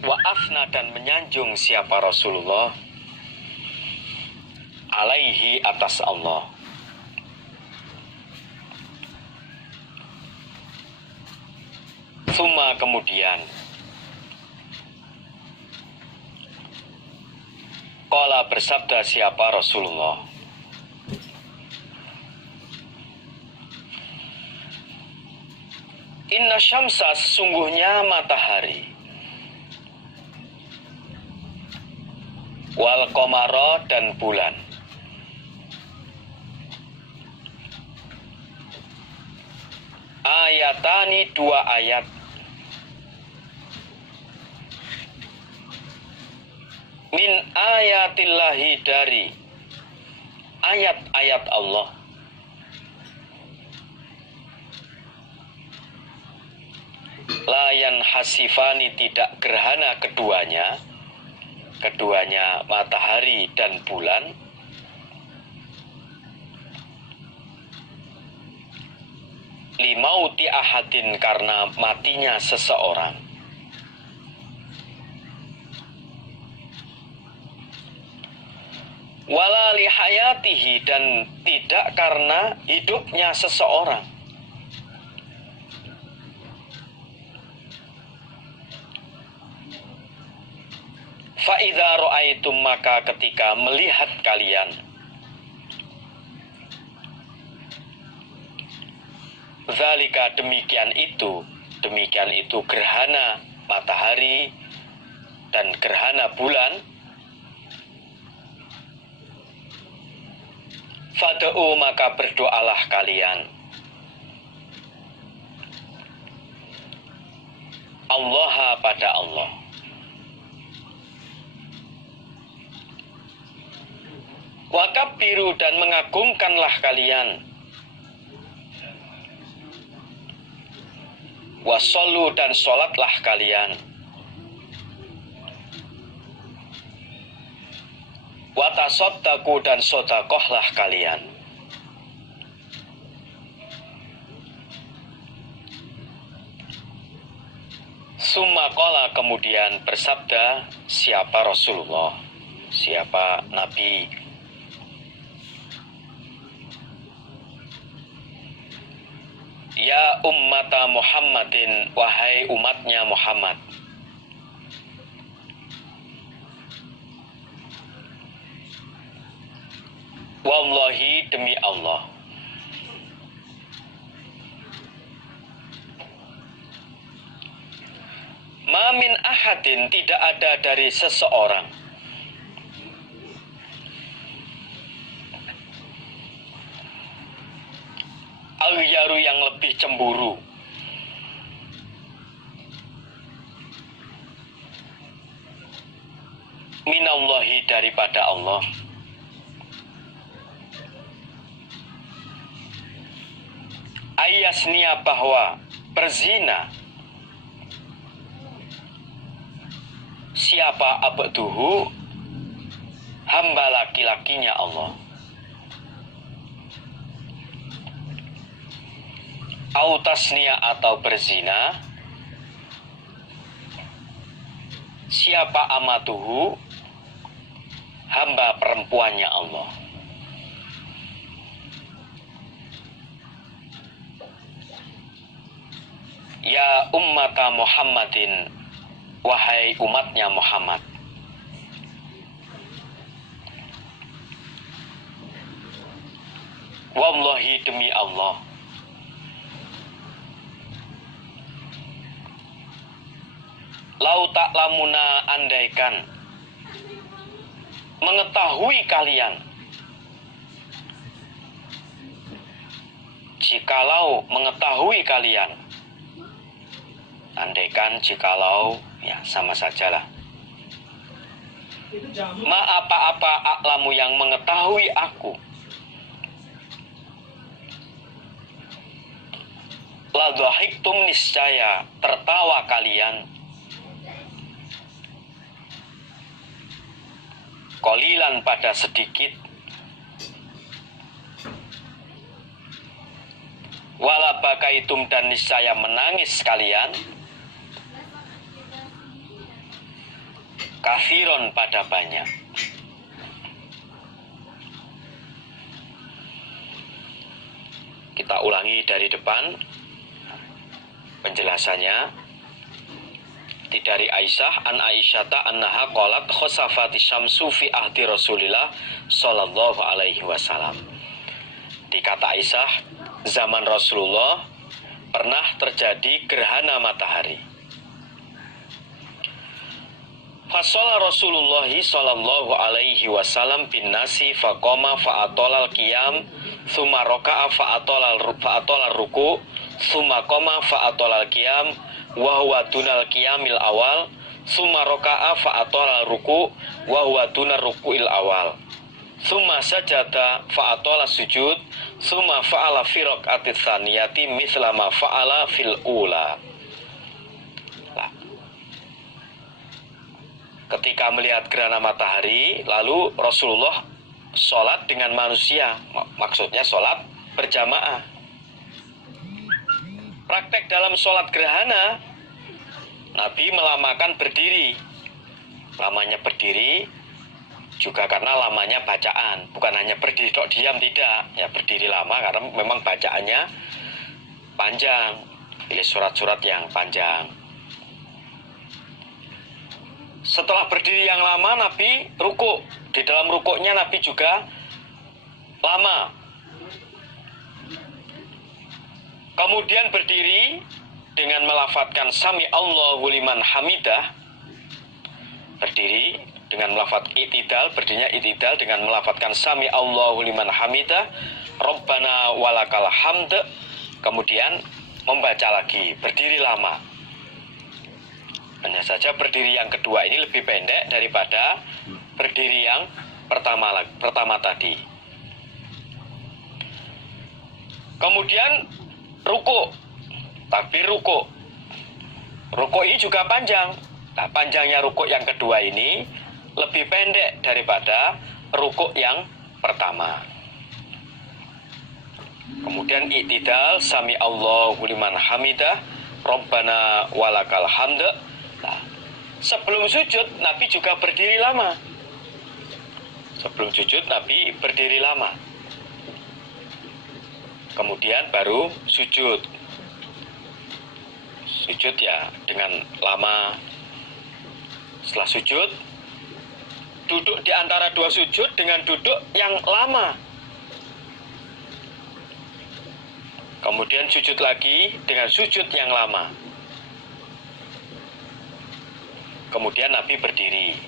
Wa afna dan menyanjung siapa Rasulullah alaihi atas Allah. Summa kemudian qala bersabda siapa Rasulullah, inna syamsa sesungguhnya matahari, wal qamara dan bulan, ayatani dua ayat, min ayatillahi dari ayat-ayat Allah, layan hasifani tidak gerhana keduanya matahari dan bulan, limauti ahadin karena matinya seseorang, wala lihayatihi dan tidak karena hidupnya seseorang. Fa'idha ro'aitum maka ketika melihat kalian zalika demikian itu gerhana matahari dan gerhana bulan, fad'u maka berdoalah kalian Allah pada Allah, wakabbiru dan mengagungkanlah kalian, wasollu dan sholatlah kalian, watasodaku dan sodakohlah kalian. Summa qala kemudian bersabda siapa Rasulullah, siapa Nabi, ya ummata Muhammadin wahai umatnya Muhammad, wallahi demi Allah, ma min ahadin tidak ada dari seseorang, al-yaru yang lebih cemburu, minallahi daripada Allah, ayasnia bahwa berzina siapa abduhu hamba laki-lakinya Allah, autasnia atau berzina siapa amatuhu hamba perempuannya Allah. Ya ummata Muhammadin wahai umatnya Muhammad, wallahi demi Allah, lau ta'lamuna andaikan mengetahui kalian, jikalau mengetahui kalian, andaikan jikalau ya sama sajalah, ma apa-apa aklamu yang mengetahui aku, la dhahiktum niscaya tertawa kalian, qalilan pada sedikit, wala bakaitum dan niscaya menangis kalian, Kathiron pada banyak. Kita ulangi dari depan penjelasannya. Dari Aisyah, an Aisyata annaha qalat khosafati syamsu fi ahdi Rasulillah sallallahu alaihi wasallam. Dikata Aisyah, zaman Rasulullah pernah terjadi gerhana matahari. Fasala Rasulullah sallallahu alaihi wasallam bin nasi faqama fa'atolal qiyam thumma raka'a fa'atolal ruku thumma qama fa'atolal qiyam wa huwa dunal qiyamil awal thumma raka'a fa'atolal ruku wa huwa dunar ruku'il awal thumma sajada fa'atolal sujud thumma fa'ala fi raq'atit tsaniyati mithla ma fa'ala fil ula. Ketika melihat gerhana matahari, lalu Rasulullah sholat dengan manusia, maksudnya sholat berjamaah. Praktek dalam sholat gerhana, Nabi melamakan berdiri. Lamanya berdiri juga karena lamanya bacaan, bukan hanya berdiri tok diam, tidak. Ya berdiri lama karena memang bacaannya panjang, pilih surat-surat yang panjang. Setelah berdiri yang lama, Nabi rukuk. Di dalam rukuknya Nabi juga lama. Kemudian berdiri dengan melafadzkan Sami Allahu liman hamidah. Berdiri dengan melafadz i'tidal, berdirinya i'tidal dengan melafadzkan Sami Allahu liman hamidah, Rabbana walakal hamd. Kemudian membaca lagi, berdiri lama. Hanya saja berdiri yang kedua ini lebih pendek daripada berdiri yang pertama tadi. Kemudian ruku, takbir ruku. Ruku ini juga panjang. Nah, panjangnya ruku yang kedua ini lebih pendek daripada ruku yang pertama. Kemudian i'tidal, sami Allahu liman hamidah, Rabbana walakal hamd. Nah, sebelum sujud Nabi juga berdiri lama. Sebelum sujud Nabi berdiri lama. Kemudian baru sujud. Sujud ya dengan lama. Setelah sujud, duduk di antara dua sujud dengan duduk yang lama. Kemudian sujud lagi dengan sujud yang lama. Kemudian Nabi berdiri.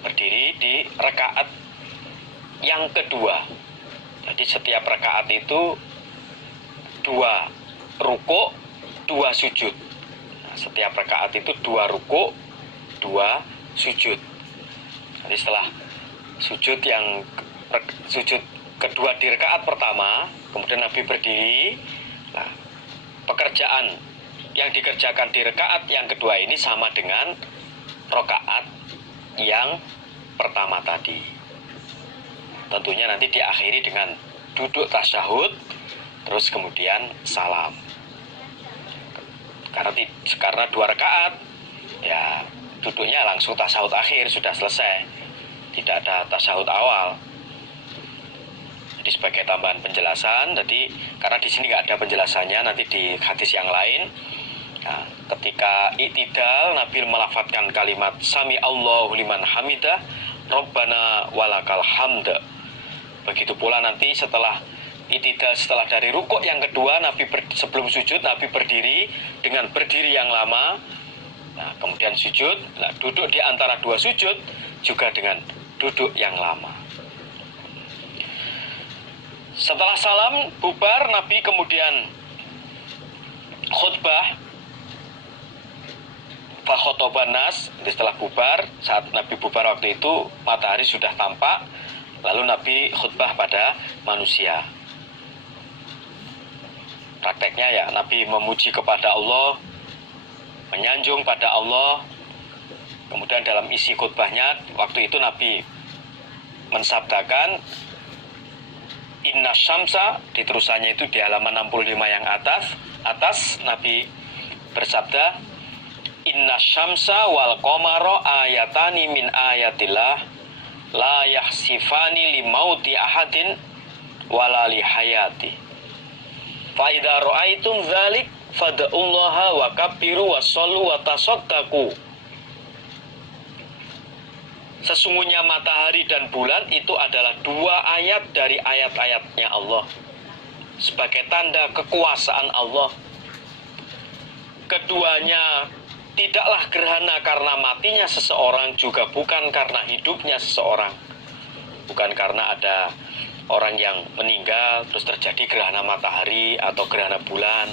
Berdiri di rakaat yang kedua. Jadi setiap rakaat itu 2 ruku, 2 sujud. Nah, setiap rakaat itu 2 ruku, 2 sujud. Jadi setelah sujud kedua di rakaat pertama, kemudian Nabi berdiri. Nah, pekerjaan yang dikerjakan di rakaat yang kedua ini sama dengan rakaat yang pertama tadi. Tentunya nanti diakhiri dengan duduk tasyahud, terus kemudian salam. Karena 2 rakaat, ya duduknya langsung tasyahud akhir, sudah selesai. Tidak ada tasyahud awal. Jadi sebagai tambahan penjelasan, jadi karena di sini nggak ada penjelasannya, nanti di hadis yang lain. Nah, ketika i'tidal, Nabi melafadzkan kalimat Sami Allahu liman hamidah, Rabbana walakal hamd. Begitu pula nanti setelah i'tidal, setelah dari rukuk yang kedua, sebelum sujud Nabi berdiri dengan berdiri yang lama. Nah, kemudian sujud, nah, duduk di antara 2 sujud juga dengan duduk yang lama. Setelah salam bubar, Nabi kemudian khutbah. Fakhotoban nas, setelah bubar, saat Nabi bubar waktu itu matahari sudah tampak, lalu Nabi khutbah pada manusia. Prakteknya ya Nabi memuji kepada Allah, menyanjung pada Allah. Kemudian dalam isi khutbahnya waktu itu Nabi mensabdakan Inna syamsa, diterusannya itu di halaman 65 yang atas Nabi bersabda Inna syamsa wal qamara ayatani min ayatillah la yahsifani limauti ahadin wala li hayati. Fa idza ra'aitum dzalik fad'ullaha wa kabbiru wa shallu wa tasaddaqu. Sesungguhnya matahari dan bulan itu adalah dua ayat dari ayat-ayatnya Allah sebagai tanda kekuasaan Allah. Keduanya tidaklah gerhana karena matinya seseorang, juga bukan karena hidupnya seseorang. Bukan karena ada orang yang meninggal terus terjadi gerhana matahari atau gerhana bulan.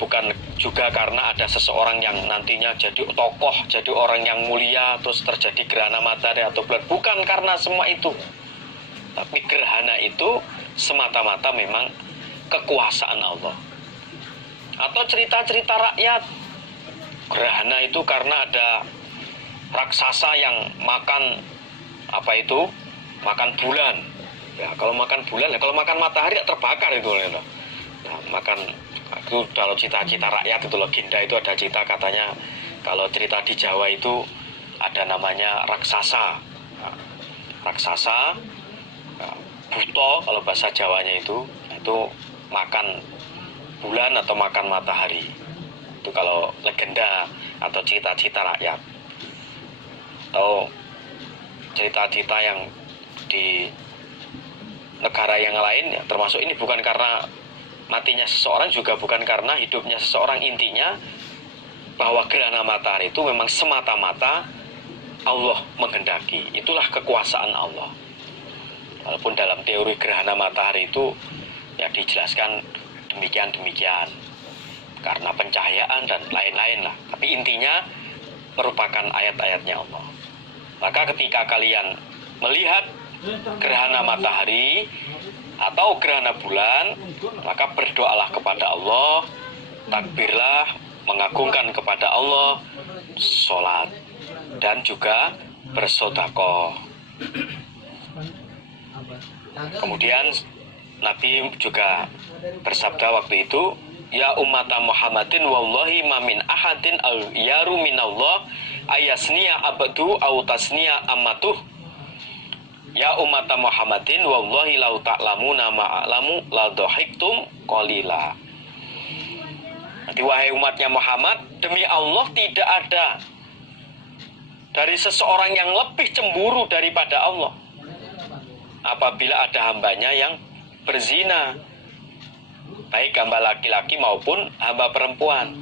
Bukan juga karena ada seseorang yang nantinya jadi tokoh, jadi orang yang mulia terus terjadi gerhana matahari atau bulan. Bukan karena semua itu. Tapi gerhana itu semata-mata memang kekuasaan Allah. Atau cerita-cerita rakyat, gerhana itu karena ada raksasa yang makan makan bulan. Ya, kalau makan bulan, ya kalau makan matahari ya terbakar itu. Ya. Nah, makan itu kalau cita-cita rakyat itu legenda itu ada cerita katanya kalau cerita di Jawa itu ada namanya raksasa. Nah, raksasa buto kalau bahasa Jawanya itu makan bulan atau makan matahari. Itu kalau legenda atau cita-cita rakyat. Atau cerita-cerita yang di negara yang lain ya, termasuk ini bukan karena matinya seseorang, juga bukan karena hidupnya seseorang. Intinya bahwa gerhana matahari itu memang semata-mata Allah menghendaki. Itulah kekuasaan Allah. Walaupun dalam teori gerhana matahari itu ya dijelaskan demikian karena pencahayaan dan lain-lain lah. Tapi intinya merupakan ayat-ayatnya Allah. Maka ketika kalian melihat gerhana matahari atau gerhana bulan, maka berdoalah kepada Allah, takbirlah, mengagungkan kepada Allah, sholat, dan juga bersedekah. Kemudian Nabi juga bersabda waktu itu, ya ummata Muhammadin wallahi ma min ahadin al yaru minallah ayasniya abdu au tasniya ammatuh. Ya ummata Muhammadin wallahi lau ta'lamuna ma'alamu la dhahiktum qalila. Jadi wahai umatnya Muhammad, demi Allah tidak ada dari seseorang yang lebih cemburu daripada Allah apabila ada hambanya yang berzina, baik hamba laki-laki maupun hamba perempuan.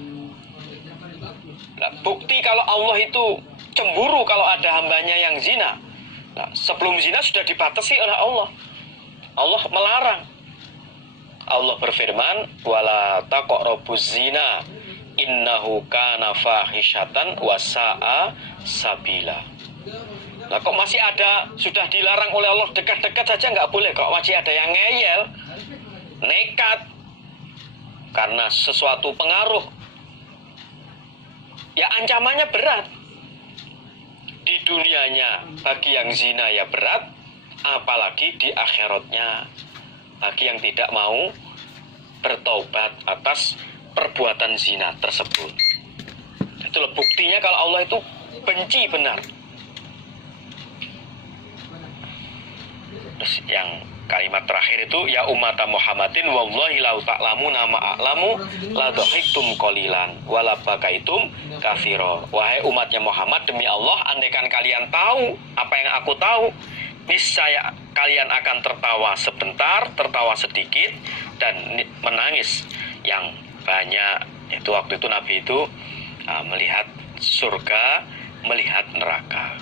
Nah, bukti kalau Allah itu cemburu kalau ada hambanya yang zina. Nah, sebelum zina sudah dibatasi oleh Allah. Allah melarang. Allah berfirman, wala taqrabuz zina innahu kana fahisyatan wa sa'a sabila. Nah, kok masih ada, sudah dilarang oleh Allah, dekat-dekat saja nggak boleh. Kok masih ada yang ngeyel, nekat karena sesuatu pengaruh, ya ancamannya berat. Di dunianya bagi yang zina ya berat, apalagi di akhiratnya bagi yang tidak mau bertaubat atas perbuatan zina tersebut. Itulah buktinya kalau Allah itu benci benar. Terus yang kalimat terakhir itu, ya ummata Muhammadin wallahi lau ta'lamuna ma'alamu la dhahiktum qalilan wala bakaitum katsira. Wahai umatnya Muhammad, demi Allah, andaikan kalian tahu apa yang aku tahu, niscaya kalian akan tertawa sebentar, tertawa sedikit, dan menangis yang banyak. Itu waktu itu Nabi itu melihat surga, melihat neraka.